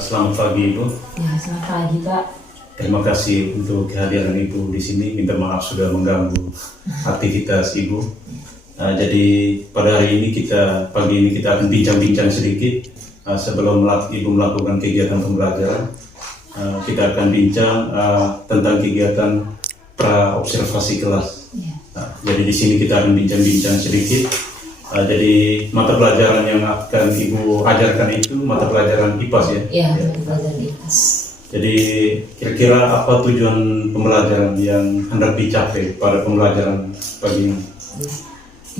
Selamat pagi Ibu. Ya, selamat pagi Pak. Terima kasih untuk kehadiran Ibu di sini. Minta maaf sudah mengganggu aktivitas Ibu. Jadi pada hari ini pagi ini kita akan bincang-bincang sedikit sebelum Ibu melakukan kegiatan pembelajaran. Kita akan bincang tentang kegiatan pra-observasi kelas. Jadi di sini kita akan bincang-bincang sedikit. Jadi mata pelajaran yang akan Ibu ajarkan itu mata pelajaran IPAS ya? Iya, mata pelajaran IPAS. Jadi kira-kira apa tujuan pembelajaran yang hendak dicapai pada pembelajaran pagi ini?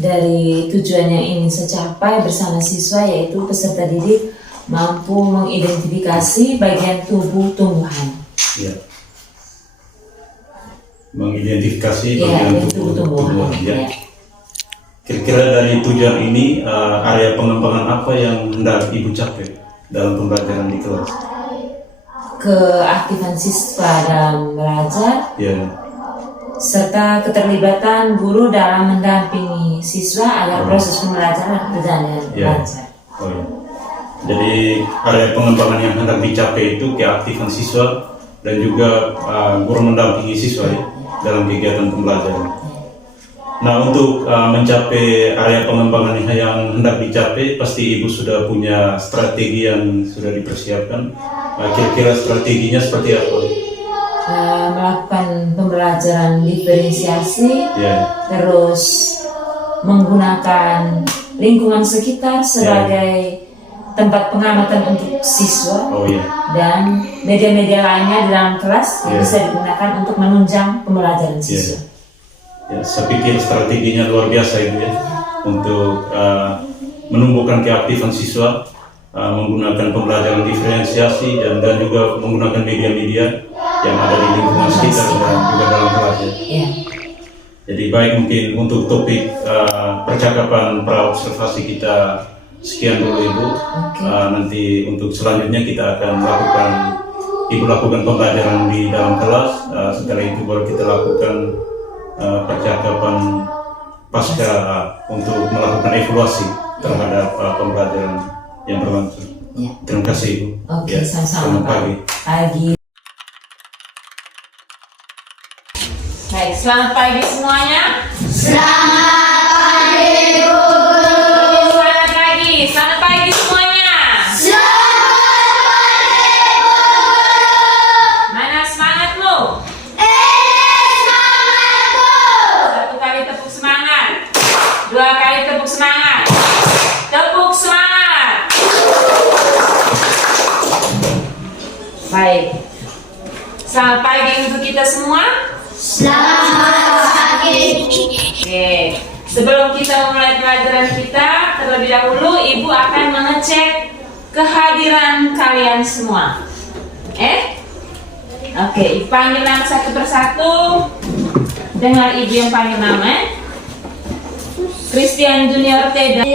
Dari tujuan yang ingin saya capai bersama siswa yaitu peserta didik mampu mengidentifikasi bagian tubuh tumbuhan. Ya. Mengidentifikasi bagian tubuh tumbuhan. Ya. Kira-kira dari tujuan ini area pengembangan apa yang hendak Ibu capai dalam pembelajaran di kelas? Keaktifan siswa dalam belajar, serta keterlibatan guru dalam mendampingi siswa agar proses pembelajaran berjalan dengan lancar. Jadi area pengembangan yang hendak dicapai itu keaktifan siswa dan juga guru mendampingi siswa ya, dalam kegiatan pembelajaran. Nah, untuk mencapai area pengembangan yang hendak dicapai, pasti Ibu sudah punya strategi yang sudah dipersiapkan. Kira-kira strateginya seperti apa? Melakukan pembelajaran diferensiasi, terus menggunakan lingkungan sekitar sebagai tempat pengamatan untuk siswa, dan media-media lainnya di dalam kelas yang bisa digunakan untuk menunjang pembelajaran siswa. Ya, saya pikir strateginya luar biasa Ibu ya, untuk menumbuhkan keaktifan siswa, menggunakan pembelajaran diferensiasi dan juga menggunakan media-media yang ada di lingkungan sekitar dan juga dalam kelas ya. Jadi baik, mungkin untuk topik percakapan pra-observasi kita sekian dulu Ibu. Nanti untuk selanjutnya kita akan Ibu lakukan pembelajaran di dalam kelas. Setelah itu baru kita lakukan percakapan pasca untuk melakukan evaluasi terhadap pembelajaran yang berlangsung. Terima kasih Ibu. Oke, sama-sama Pak. Pagi. Baik, selamat pagi semuanya. Selamat pagi Bu. Selamat pagi semuanya. Selamat pagi Bu. Mana semangat lu? Semangat Bu. 1 kali tepuk semangat, 2 kali tepuk semangat, tepuk semangat. Baik, selamat pagi untuk kita semua. Selamat pagi. Oke, sebelum kita mulai pelajaran kita, terlebih dahulu Ibu akan mengecek kehadiran kalian semua. Oke, panggil nama satu persatu. Dengar Ibu yang panggil nama. Christian Junior Teda,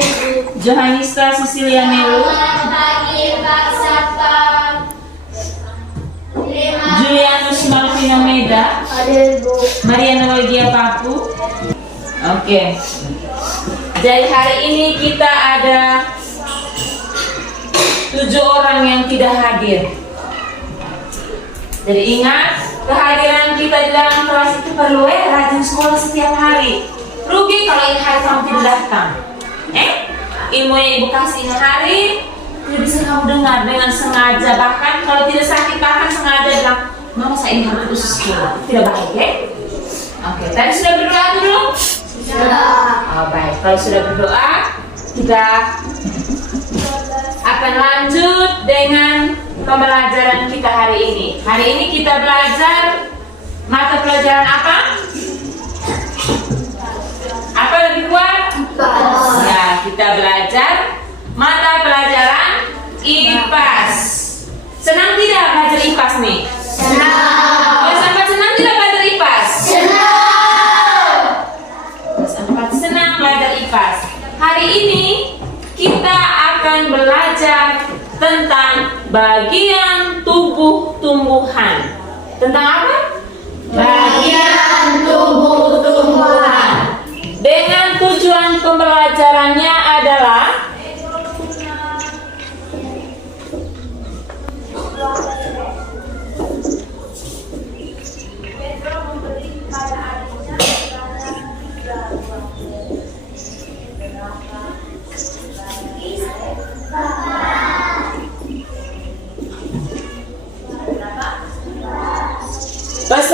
Johanista Cecilia Melu, Selamat pagi Pak Satpam. Julianus Malvino Meda, Hadir Bu. Mariana Walgia Papu. Oke. Jadi hari ini kita ada 7 orang yang tidak hadir. Jadi ingat, kehadiran kita di dalam kelas itu perlu rajin sekolah setiap hari. Rugi kalau ini hari kamu tidak datang. Ilmu yang Ibu kasih ini hari tidak bisa kamu dengar dengan sengaja, bahkan kalau tidak sakit bahkan sengaja bilang, mama saya ini harus khusus sekolah. Tidak baik, Oke, tadi sudah berdoa dulu? Sudah. Baik, kalau sudah berdoa, kita akan lanjut dengan pembelajaran kita hari ini. Hari ini kita belajar mata pelajaran apa? Apa lebih kuat? Ya, kita belajar mata pelajaran IPAS. Senang tidak belajar IPAS nih? Senang. Sampai senang tidak belajar IPAS? Senang. Sampai senang belajar IPAS. Hari ini kita akan belajar tentang bagian tubuh tumbuhan. Tentang apa? Bagian tubuh tumbuhan. Dengan tujuan pembelajarannya adalah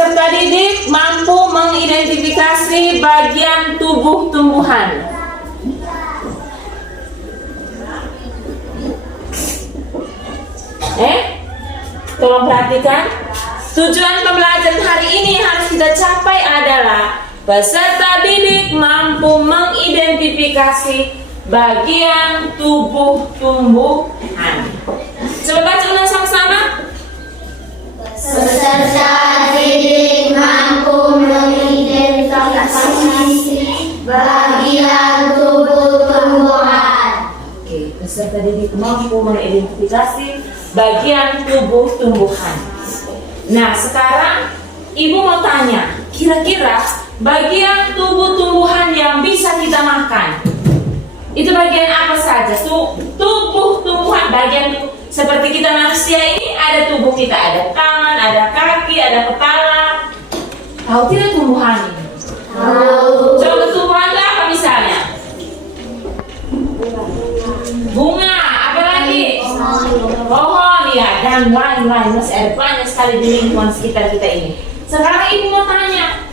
Peserta didik mampu mengidentifikasi bagian tubuh tumbuhan. Tolong perhatikan. Tujuan pembelajaran hari ini yang harus kita capai adalah peserta didik mampu mengidentifikasi bagian tubuh tumbuhan. Coba baca ulang sama-sama. Peserta didik mampu mengidentifikasi bagian tubuh tumbuhan. Oke, peserta didik mampu mengidentifikasi bagian tubuh tumbuhan. Nah, sekarang Ibu mau tanya, kira-kira bagian tubuh tumbuhan yang bisa kita makan itu bagian apa saja? Tubuh tumbuhan, bagian seperti kita manusia ini ada tubuh kita, ada tangan, ada kaki, ada kepala. Tahu tidak tumbuhan ini? Tahu. Contoh tumbuhan itu apa misalnya? Bunga, apa lagi? Pohon, ya, dan lain-lain. Masih ada banyak sekali di lingkungan sekitar kita ini. Sekarang Ibu mau tanya,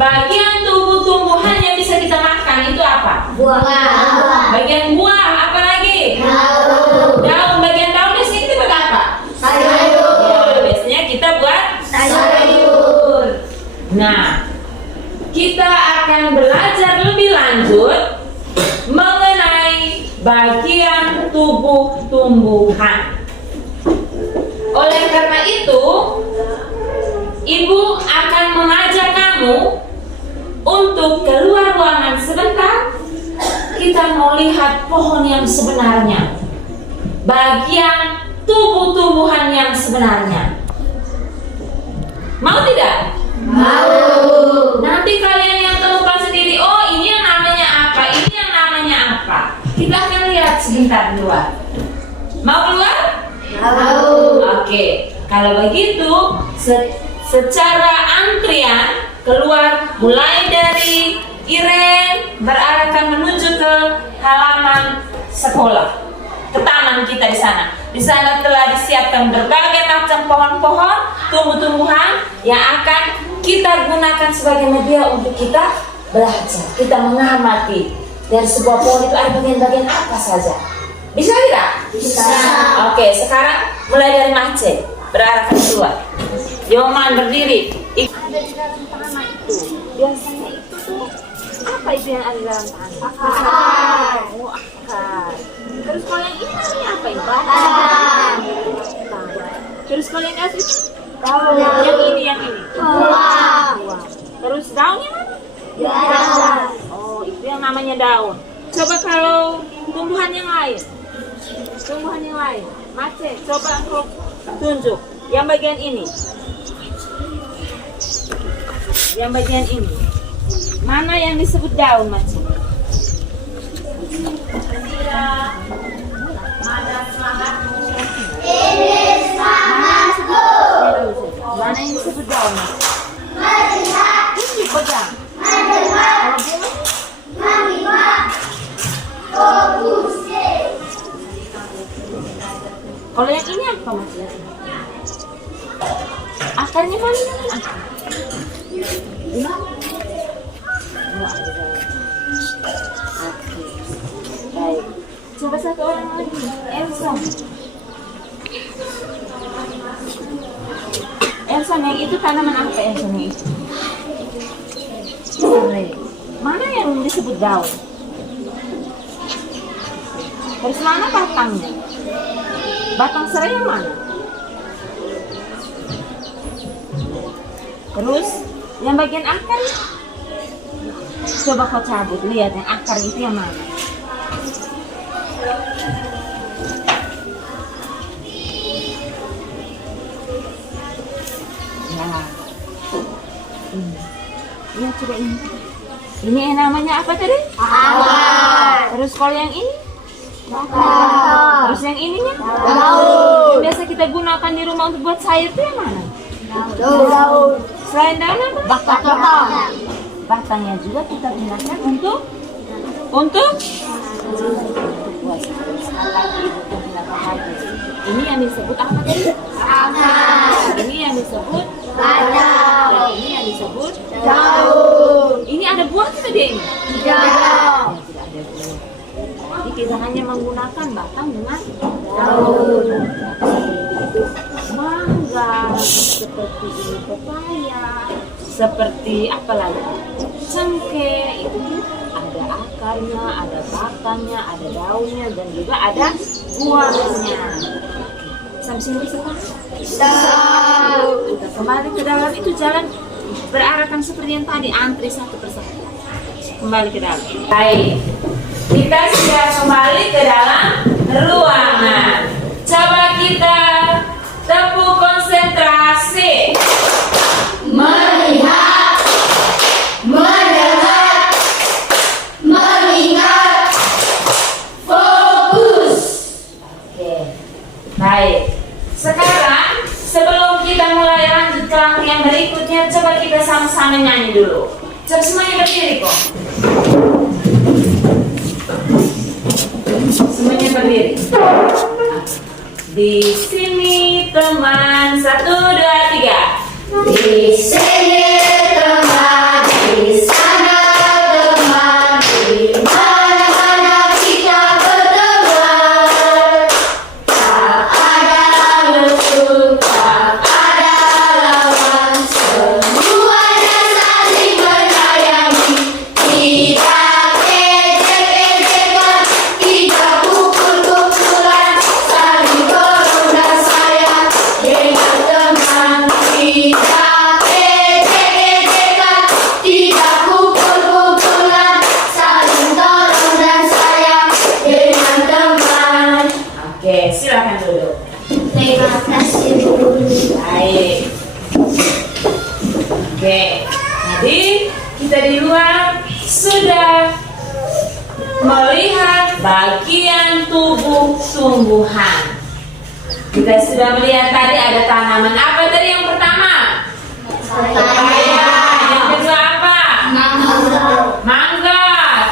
bagian tubuh tumbuhan yang bisa kita makan itu apa? Buah. Bagian buah, apa lagi? Daun. Daun, bagian daun biasanya kita buat apa? Sayur. Ya, biasanya kita buat Sayur. Nah, kita akan belajar lebih lanjut mengenai bagian tubuh tumbuhan. Oleh karena itu, Ibu akan mengajak kamu untuk keluar ruangan sebentar. Kita mau lihat pohon yang sebenarnya, bagian tubuh tumbuhan yang sebenarnya. Mau tidak? Mau. Nanti kalian yang temukan sendiri, oh ini yang namanya apa, ini yang namanya apa. Kita akan lihat sebentar di luar. Mau keluar? Mau. Oke, kalau begitu secara antrian keluar mulai dari Iren berarahkan menuju ke halaman sekolah, ke taman kita di sana. Di sana telah disiapkan berbagai macam pohon-pohon, tumbuh-tumbuhan yang akan kita gunakan sebagai media untuk kita belajar, kita mengamati dari sebuah pohon itu ada bagian-bagian apa saja. Bisa tidak? Bisa. Oke, sekarang mulai dari Mace berarahkan keluar. Yoman berdiri. Ada di dalam tanah itu. Biasanya itu tuh apa itu yang ada di dalam tanah? Akar. Oh, akar. Terus kalau yang ini namanya apa ini? Batang. Terus kalau yang asli Daun. yang ini Buah. buah. Terus daunnya mana? Daun. Oh, itu yang namanya daun. Coba kalau tumbuhan yang lain. Tumbuhan yang lain. Mace, coba engkau tunjuk. Yang bagian ini. Yang bagian ini. Mana yang disebut daun, Mace? Mana yang disebut daun, Mace? Tunjuk, pegang. Kalau bunga? Kalau yang ini apa, Mas? Akarnya mana? Di mana? Oh, ada daun. Oke. Baik. Coba satu orang lagi. Elson. Elson, yang itu tanaman apa, Elson, yang itu? Serai. Mana yang disebut daun? Terus mana batangnya? Batang serai yang mana? Terus yang bagian akar? Coba kau cabut, lihat yang akar itu yang mana? Ya. Iya, coba ini. Ini yang namanya apa tadi? Akar. Terus kalau yang ini? Batang. Terus yang ininya? Daun. Yang biasa kita gunakan di rumah untuk buat sayur itu yang mana? Daun. Selain daun apa? Batang. Batangnya juga kita gunakan untuk buat sayur. Sekali lagi untuk gunakan lagi. Ini yang disebut apa tadi? Akar. Ini yang disebut Batang. ini? Tidak. Ya, tidak ada buah. Jadi kita hanya menggunakan batang dengan Daun. itu mangga, seperti ini pepaya, seperti apa lagi? Cengkeh itu ada akarnya, ada batangnya, ada daunnya, dan juga ada buahnya. Sampai sini bisa kan? Kita kembali ke dalam itu jalan berarahkan seperti yang tadi, antri satu persatu. Kembali ke dalam. Baik, kita sudah kembali ke dalam ruangan. Coba kita tepuk konsentrasi. Melihat, mendengar, mengingat, fokus. Oke, baik. Sekarang sebelum kita mulai lanjut ke langkah yang berikutnya, coba kita sama-sama nyanyi dulu. Coba semuanya berdiri kok. Semuanya berdiri. Di sini teman, 1, 2, 3. Di sini teman, di sana teman, di mana-mana kita berteman. Tak ada musuh, tak ada lawan, semuanya saling menyayangi. Tidak ejek-ejekan, tidak pukul-pukulan, saling tolong dan sayang dengan teman. Tidak ejek-ejekan, tidak pukul-pukulan, saling tolong dan sayang dengan teman. Oke, silakan duduk. Terima kasih Bu. Baik. Oke, jadi kita di luar sudah melihat bagian tubuh tumbuhan. Kita sudah melihat tadi ada tanaman apa tadi yang pertama? Pepaya. Yang kedua apa? Mangga.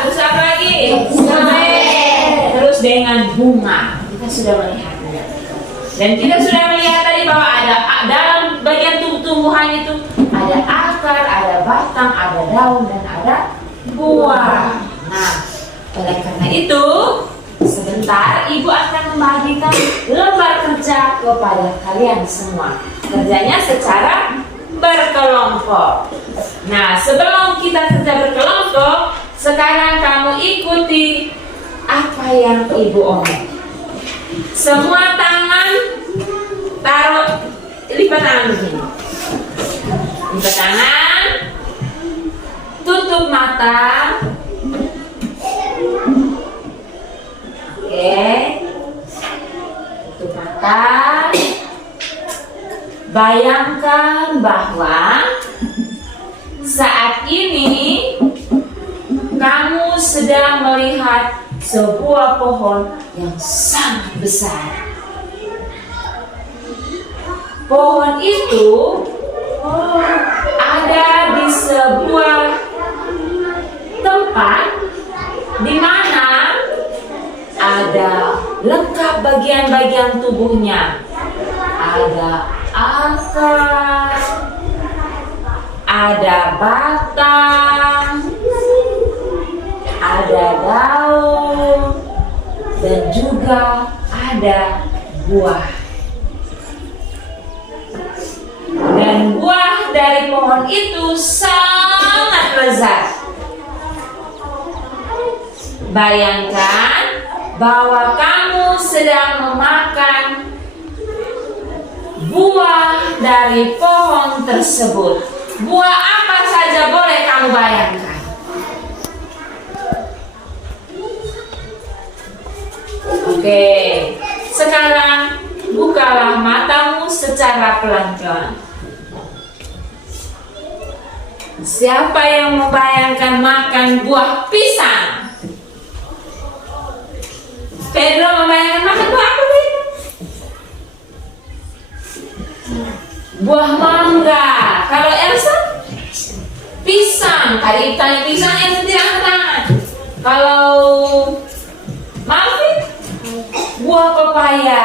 Terus apa lagi? Cengkeh. Terus dengan bunga. Kita sudah melihatnya. Dan kita sudah melihat tadi bahwa ada dalam bagian tubuh tumbuhan itu ada akar, ada batang, ada daun, dan ada buah. Nah, oleh karena itu sebentar Ibu akan membagikan lembar kerja kepada kalian semua. Kerjanya secara berkelompok. Nah, sebelum kita kerja berkelompok, sekarang kamu ikuti apa yang Ibu omong. Semua tangan taruh, lipat tangan begini. Lipat tangan, tutup mata. Oke, tutup mata. Bayangkan bahwa saat ini kamu sedang melihat sebuah pohon yang sangat besar. Pohon itu ada di sebuah tempat di mana ada lengkap bagian-bagian tubuhnya. Ada akar, ada batang, ada daun, dan juga ada buah. Dan buah dari pohon itu sangat lezat. Bayangkan bahwa kamu sedang memakan buah dari pohon tersebut. Buah apa saja boleh kamu bayangkan. Oke, sekarang bukalah matamu secara pelan-pelan. Siapa yang membayangkan makan buah pisang? Pedro membayangkan makan buah apa? Buah mangga. Kalau Elsa? Pisang. Tadi tanya pisang, Elsa tidak angkat tangan. Kalau Malvin? Buah pepaya.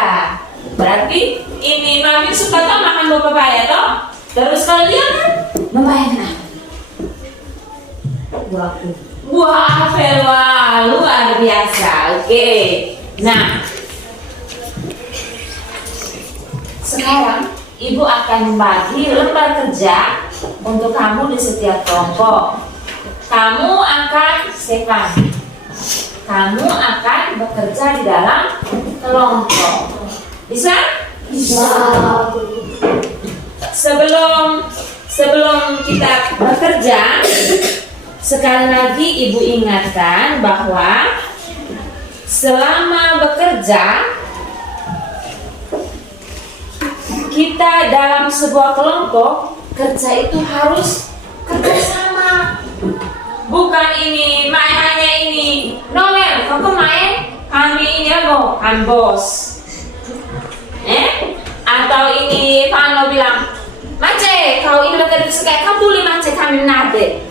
Berarti ini Malvin suka tak makan buah pepaya toh? Terus kalau dia kan membayangkan apa? Buah Wah, Velwa, luar biasa. Oke. Nah, sekarang Ibu akan membagi lembar kerja untuk kamu di setiap kelompok. Kamu akan kamu akan bekerja di dalam kelompok. Bisa? Bisa. Sebelum kita bekerja, sekali lagi Ibu ingatkan bahwa selama bekerja kita dalam sebuah kelompok kerja itu harus kerjasama. Bukan ini main hanya ini. Noel, kamu main? Kami ini apa? Kan bos. Atau ini Fano bilang, Mace, kau ini bekerja sekali, kau tulis Mace kami nade.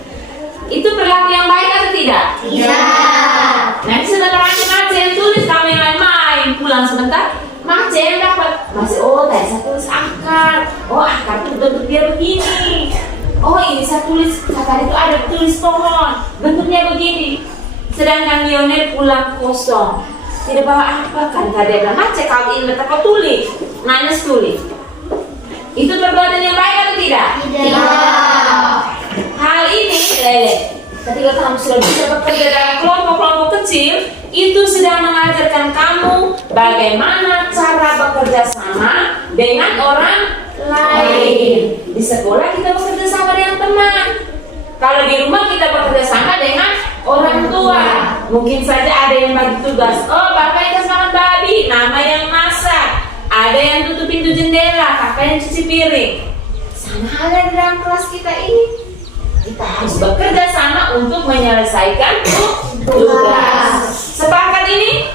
Itu perilaku yang baik atau tidak? Tidak. Nanti sebentar lagi Mace yang tulis, kami main-main, pulang sebentar. Mace yang dapat, masih tadi saya tulis akar. Oh, akar itu bentuk dia begini. Oh, ini saya tulis, akar itu ada tulis pohon, bentuknya begini. Sedangkan Lionel pulang kosong, tidak bawa apa kan? Kadang bilang, Mace kau ini betul kau tulis, minus tulis. Itu perbuatan yang baik atau tidak? Tidak. Hal ini, ketika kamu sudah bisa bekerja dalam kelompok-kelompok kecil, itu sedang mengajarkan kamu bagaimana cara bekerja sama dengan orang lain. Di sekolah kita bekerja sama dengan teman. Kalau di rumah kita bekerja sama dengan orang tua. Mungkin saja ada yang bagi tugas. Oh, bapak yang kasih makan babi, mama yang masak. Ada yang tutup pintu jendela, kakak yang cuci piring. Sama halnya dalam kelas kita ini. Kita harus bekerja sama untuk menyelesaikan tugas. Sepakat ini?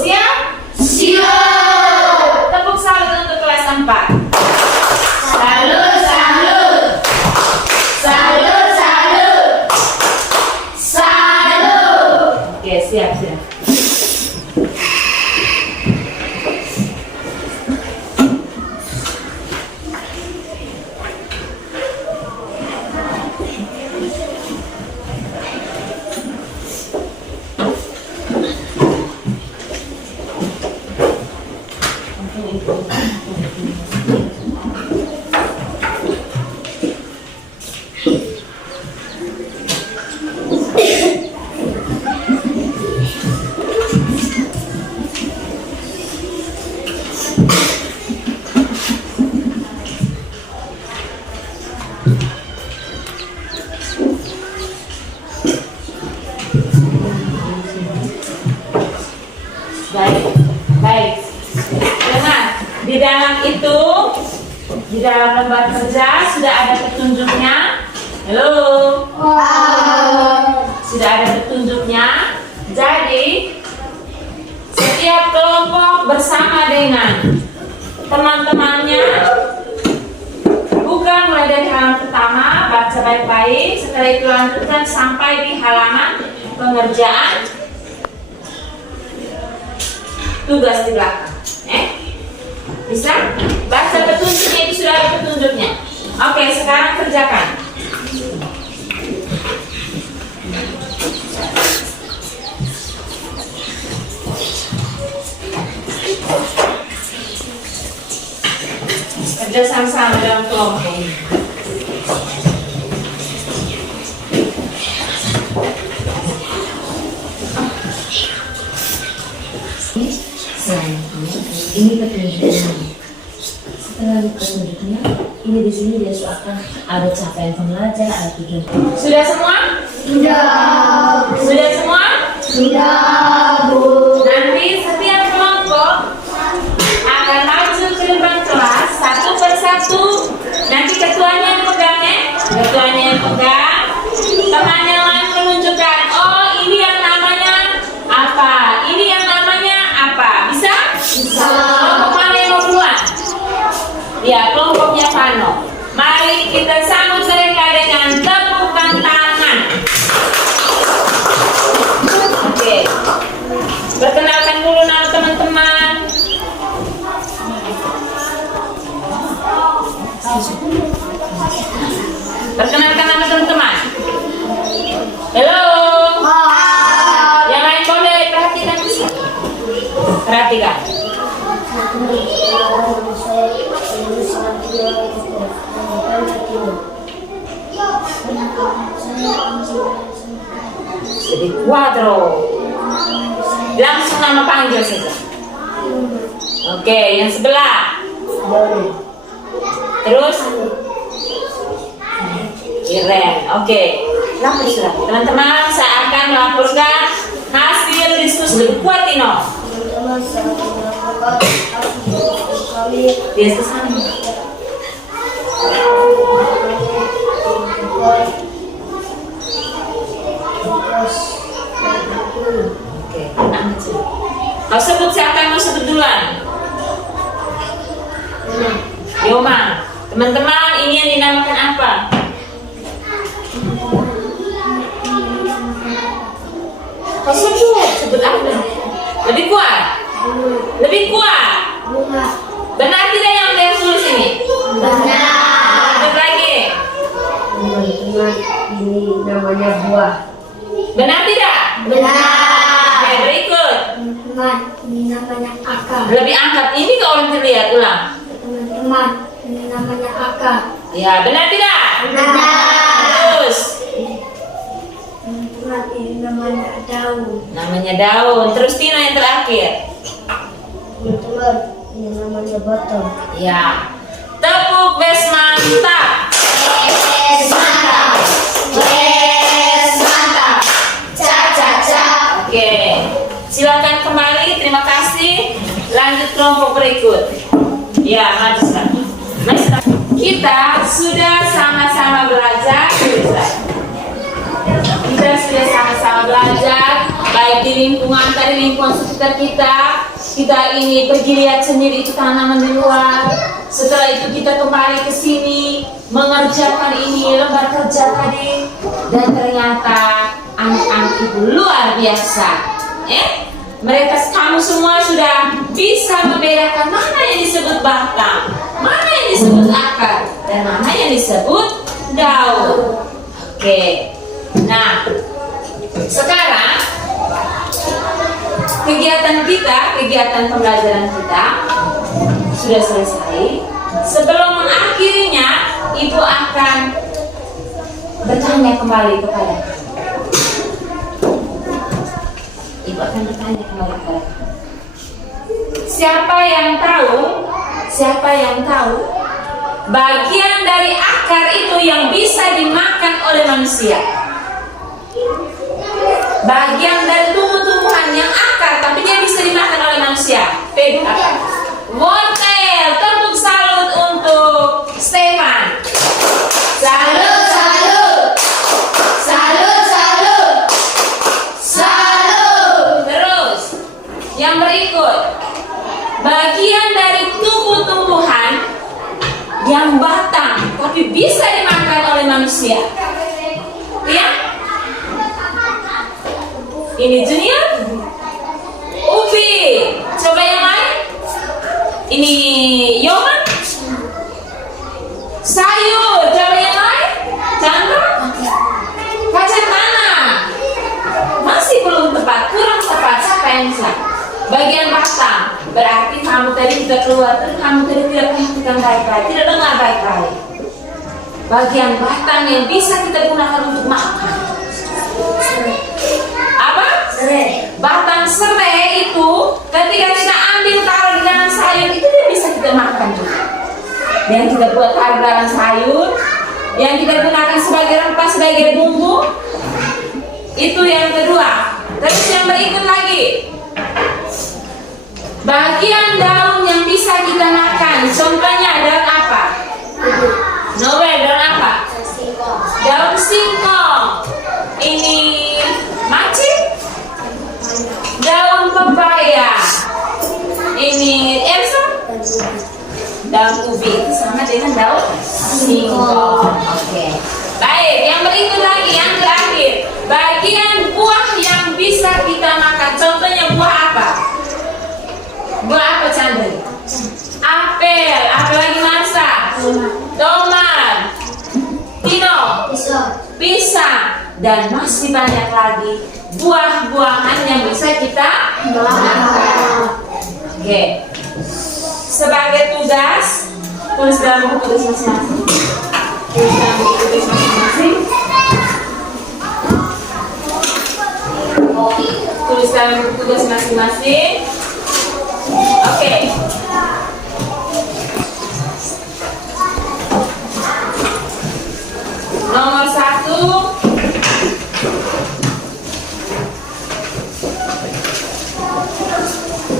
Siap? Siap. Tepuk salut untuk kelas 4. Salut, salut. Salut, salut. Salut. Oke, siap. Baik. Dengar, di dalam lembar kerja sudah ada petunjuknya. Halo. Wow. Sudah ada petunjuknya. Jadi setiap kelompok bersama dengan teman-temannya. Bukan mulai dari halaman pertama, baca baik-baik. Setelah itu lanjutkan sampai di halaman pengerjaan tugas di belakang. Bisa? Baca petunjuknya, itu sudah ada petunjuknya. Oke, sekarang kerjakan. Kerja sama-sama dalam kelompok. Ini petunjuknya. Setelah petunjuknya, ini di sini dia akan ada capaian pembelajar, ada tujuan. Sudah semua? Sudah. Sudah semua? Sudah, Bu. Nanti setiap kelompok akan maju ke depan kelas satu persatu. Nanti ketuanya yang pegang ya, ketuanya yang pegang. Teman yang lain menunjukkan, oh ini yang namanya apa, ini yang namanya apa. Bisa? Bisa. Kelompok mana yang mau duluan? Ya, kelompoknya Fano. Mari kita sambut mereka dengan tepukan tangan. Oke. Perhatikan. Jadi cuatro. Langsung nama panggil saja. Oke, yang sebelah. Terus Iren. Oke. Lapor. Teman-teman, saya akan melaporkan hasil diskusi lebih kuat Tino. Dia kesana. Oke, kau sebut siapa yang mau sebut duluan? Yoma. Teman-teman, ini yang dinamakan apa? Kau sebut apa? Lebih kuat? Lebih kuat? Benar tidak yang dia tulis ini? Benar. Lanjut lagi. Teman-teman, ini namanya buah. Benar tidak? Benar. Oke, berikut. Teman-teman, ini namanya akar. Lebih angkat ini ke orang terlihat, ulang. Teman-teman, ini namanya akar. Ya, benar tidak? Benar. Terus. Teman-teman, ini namanya daun. Namanya daun. Terus Tino yang terakhir. Teman-teman, ini namanya botol. Ya. Tepuk bes mantap. Yes, mantap. Yes, mantap. Ca ca ca. Oke. Silakan kembali. Terima kasih. Lanjut kelompok berikut. Ya, maju sekarang. Kita sudah sama-sama belajar. Kita sudah sama-sama belajar, baik di lingkungan, dari lingkungan sekitar kita. Kita ini pergi lihat sendiri itu tanaman di luar. Setelah itu kita kembali ke sini mengerjakan ini lembar kerja tadi, dan ternyata anak-anak itu luar biasa. Mereka kamu semua sudah bisa membedakan mana yang disebut batang, mana yang disebut akar, dan mana yang disebut daun. Oke. Nah, sekarang kegiatan pembelajaran kita sudah selesai. Sebelum mengakhirinya, Ibu akan bertanya kembali kepada Ibu akan bertanya kembali kepada siapa yang tahu bagian dari akar itu yang bisa dimakan oleh manusia? Bagian dari tumbuh-tumbuhan yang akar tapi dia bisa dimakan oleh manusia. Pegang apa? Wortel. Tepuk salut untuk Stefan. Salut, salut. Salut, salut. Salut. Terus yang berikut, bagian dari tumbuh-tumbuhan yang batang tapi bisa dimakan oleh manusia. Ya? Ini Junior, Upi, coba yang lain. Ini Yoman, sayur, coba yang lain. Chandra, kacang tanah. Masih belum tepat, kurang tepat. Siapa yang bisa? Bagian batang, berarti kamu tadi tidak keluar, kamu tadi tidak perhatikan baik-baik, tidak dengar baik-baik. Bagian batang yang bisa kita gunakan untuk makan. Apa? Serai. Batang serai itu ketika kita ambil taruh di dalam sayur itu dia bisa kita makan juga. Yang kita buat taruh dalam sayur, yang kita gunakan sebagai rempah, sebagai bumbu, itu yang kedua. Terus yang berikut lagi, bagian daun yang bisa kita makan. Contohnya daun apa? Noel, daun apa? Daun singkong. Ini macet. Daun pepaya. Ini Elsa. Daun ubi itu sama dengan daun singkong. Oke. Baik, yang berikut lagi, yang terakhir, bagian buah yang bisa kita makan. Contohnya buah apa? Buah apa, Chandra? Apel. Apa lagi, Marsa? Tomat. Tino. Pisang. Dan masih banyak lagi buah-buahan yang bisa kita makan. Oke. Sebagai tugas, tulis dalam buku tugas masing-masing. Tulis dalam buku tugas masing-masing. Tulis dalam buku tugas masing-masing. Oke. Nomor 1.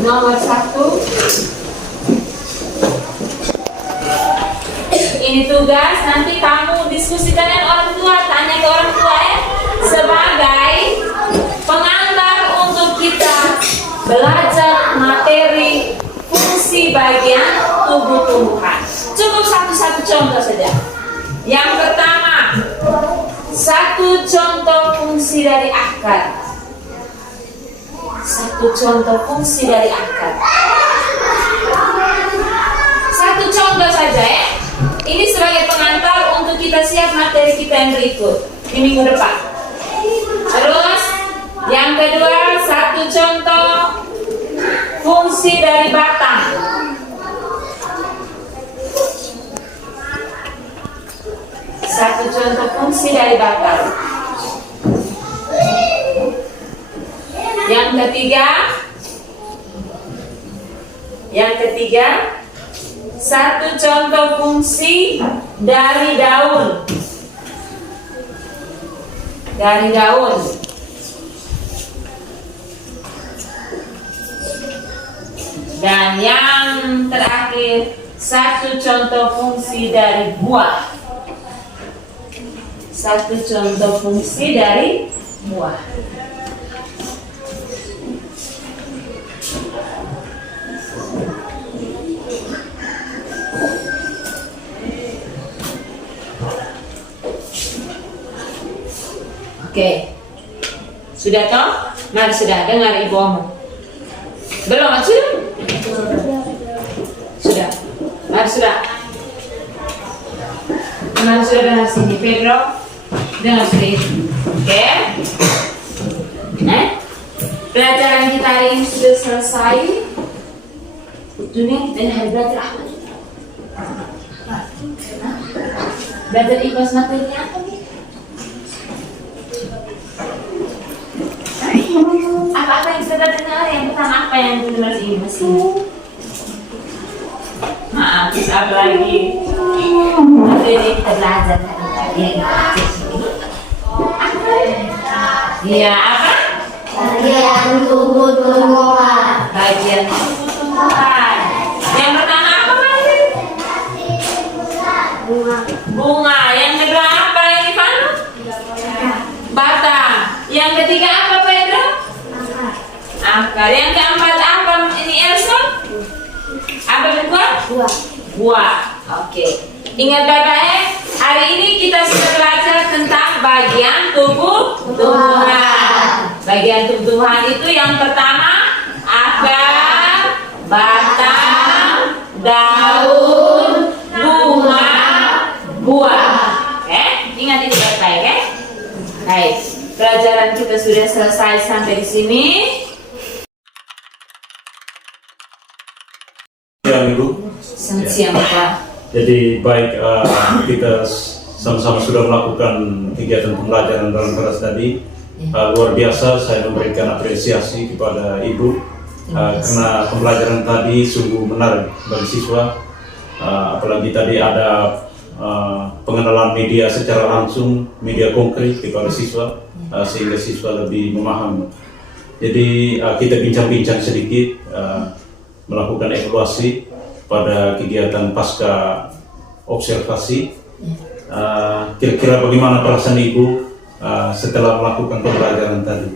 Nomor 1. Ini tugas, nanti kamu diskusikan dengan orang tua, tanya ke orang tua ya, sebagai pengantar untuk kita belajar materi fungsi bagian tubuh tumbuhan. Cukup satu contoh saja. Yang pertama, satu contoh fungsi dari akar. Satu contoh fungsi dari akar. Satu contoh saja ya. Ini sebagai pengantar untuk kita siap materi kita yang berikut di minggu depan. Terus yang kedua, satu contoh fungsi dari batang. Satu contoh fungsi dari batang. Yang ketiga, satu contoh fungsi dari daun. Dari daun. Dan yang terakhir, satu contoh fungsi dari buah. Satu contoh fungsi dari buah. Oke. Sudah toh? Mari sudah dengar ibu omong. Belum sudah? Sudah. Mari sudah. Mari sudah dengar sini Pedro. Dengar sini. Oke. Pelajaran kita hari ini sudah selesai. Dunia kita ini hari belajar apa? Belajar IPAS materi apa nih? Apa yang kita dengar? Yang pertama apa yang kita dengar ini masih? Maaf, terus apa lagi? Materi kita belajar tadi. Iya, apa? Bagian tubuh tumbuhan. Bagian tubuh tumbuhan. Yang pertama apa lagi? Bunga. Yang kedua apa ini, Pan? Batang. Yang ketiga apa, Pedro? Akar. Yang keempat apa ini, Elsa? Apa kedua? Buah. Oke. Ingat baik-baik, hari ini kita sudah belajar tentang bagian tubuh tumbuhan. Bagian tubuh tumbuhan itu yang pertama akar, batang, daun, bunga, buah. Oke? Ingat itu baik-baik ya. Baik. Pelajaran kita sudah selesai sampai di sini. Ya, Ibu. Selamat siang, Pak. Jadi baik kita sama-sama sudah melakukan kegiatan pembelajaran dalam kelas tadi. Luar biasa, saya memberikan apresiasi kepada Ibu karena pembelajaran tadi sungguh menarik bagi siswa. Apalagi tadi ada pengenalan media secara langsung, media konkret kepada siswa, sehingga siswa lebih memahami. Jadi kita bincang-bincang sedikit, melakukan evaluasi pada kegiatan pasca observasi. Kira-kira bagaimana perasaan Ibu setelah melakukan pembelajaran tadi?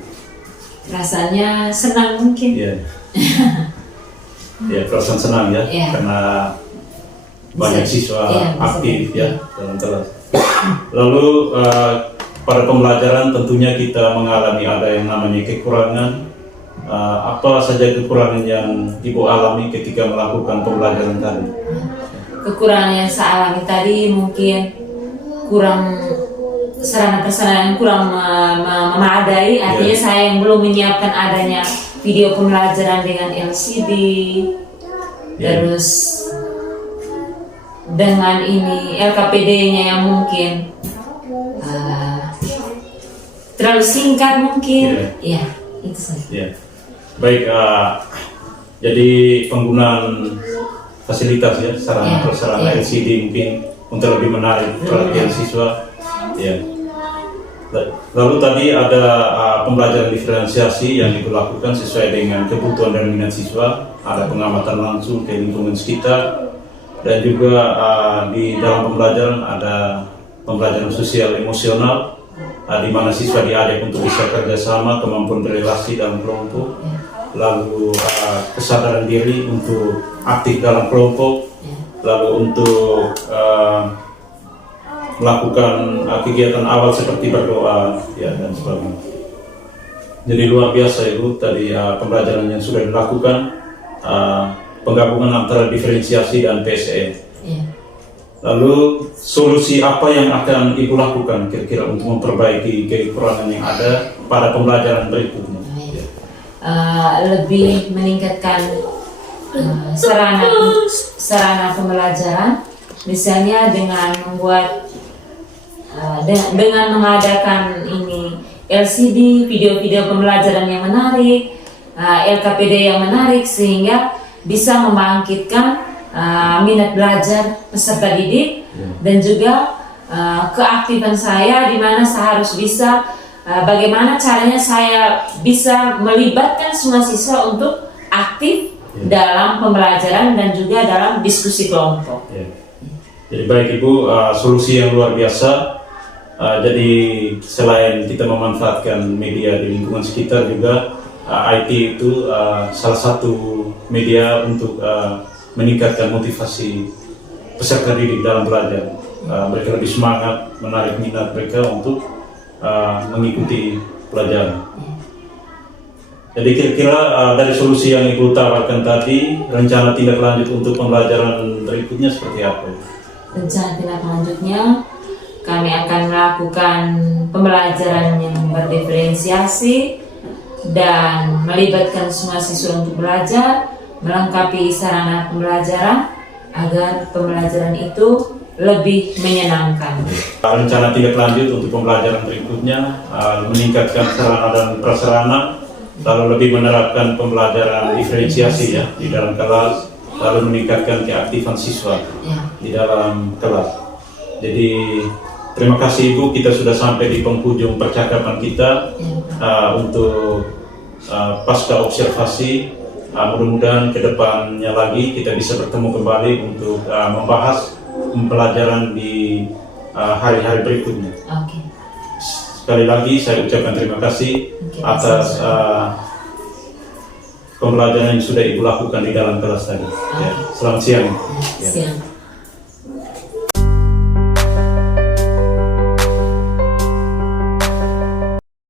Rasanya senang mungkin. Ya, ya perasaan senang ya, karena banyak siswa aktif ya dalam kelas. Lalu pada pembelajaran tentunya kita mengalami ada yang namanya kekurangan. Apa saja kekurangan yang Ibu alami ketika melakukan pembelajaran tadi? Kekurangan yang saya alami tadi mungkin kurang sarana prasarana yang kurang memadai. Artinya saya yang belum menyiapkan adanya video pembelajaran dengan LCD, terus dengan ini LKPD-nya yang mungkin terlalu singkat mungkin, ya itu saja. Ya. Baik, jadi penggunaan fasilitas ya, sarana LCD mungkin untuk lebih menarik perhatian siswa. Ya. Lalu tadi ada pembelajaran diferensiasi yang dilakukan sesuai dengan kebutuhan dan minat siswa, ada pengamatan langsung ke lingkungan sekitar, dan juga di dalam pembelajaran ada pembelajaran sosial emosional, di mana siswa diajak untuk bisa kerjasama, kemampuan berrelasi dalam kelompok, lalu kesadaran diri untuk aktif dalam kelompok, lalu untuk melakukan kegiatan awal seperti berdoa ya dan sebagainya. Jadi luar biasa Ibu tadi pembelajaran yang sudah dilakukan, penggabungan antara diferensiasi dan PSN. Lalu solusi apa yang akan Ibu lakukan kira-kira untuk memperbaiki kekurangan yang ada pada pembelajaran berikutnya? Lebih meningkatkan sarana pembelajaran, misalnya dengan membuat dengan mengadakan ini LCD, video-video pembelajaran yang menarik, LKPD yang menarik, sehingga bisa membangkitkan minat belajar peserta didik dan juga keaktifan saya, di mana saya harus bisa bagaimana caranya saya bisa melibatkan semua siswa untuk aktif dalam pembelajaran dan juga dalam diskusi kelompok. Jadi baik Ibu, solusi yang luar biasa. Jadi selain kita memanfaatkan media di lingkungan sekitar, juga IT itu salah satu media untuk meningkatkan motivasi peserta didik dalam belajar. Mereka lebih semangat, menarik minat mereka untuk mengikuti pelajaran. Jadi kira-kira dari solusi yang Ibu tawarkan tadi, rencana tindak lanjut untuk pembelajaran berikutnya seperti apa? Rencana tindak lanjutnya, kami akan melakukan pembelajaran yang berdiferensiasi dan melibatkan semua siswa untuk belajar, melengkapi sarana pembelajaran agar pembelajaran itu lebih menyenangkan. Rencana tindak lanjut untuk pembelajaran berikutnya, meningkatkan sarana dan prasarana, lalu lebih menerapkan pembelajaran diferensiasi ya di dalam kelas, lalu meningkatkan keaktifan siswa di dalam kelas. Jadi terima kasih Ibu, kita sudah sampai di penghujung percakapan kita untuk pasca observasi. Mudah-mudahan kedepannya lagi kita bisa bertemu kembali untuk membahas pembelajaran di hari-hari berikutnya. Sekali lagi saya ucapkan terima kasih atas pembelajaran yang sudah Ibu lakukan di dalam kelas tadi. Selamat siang. Siang.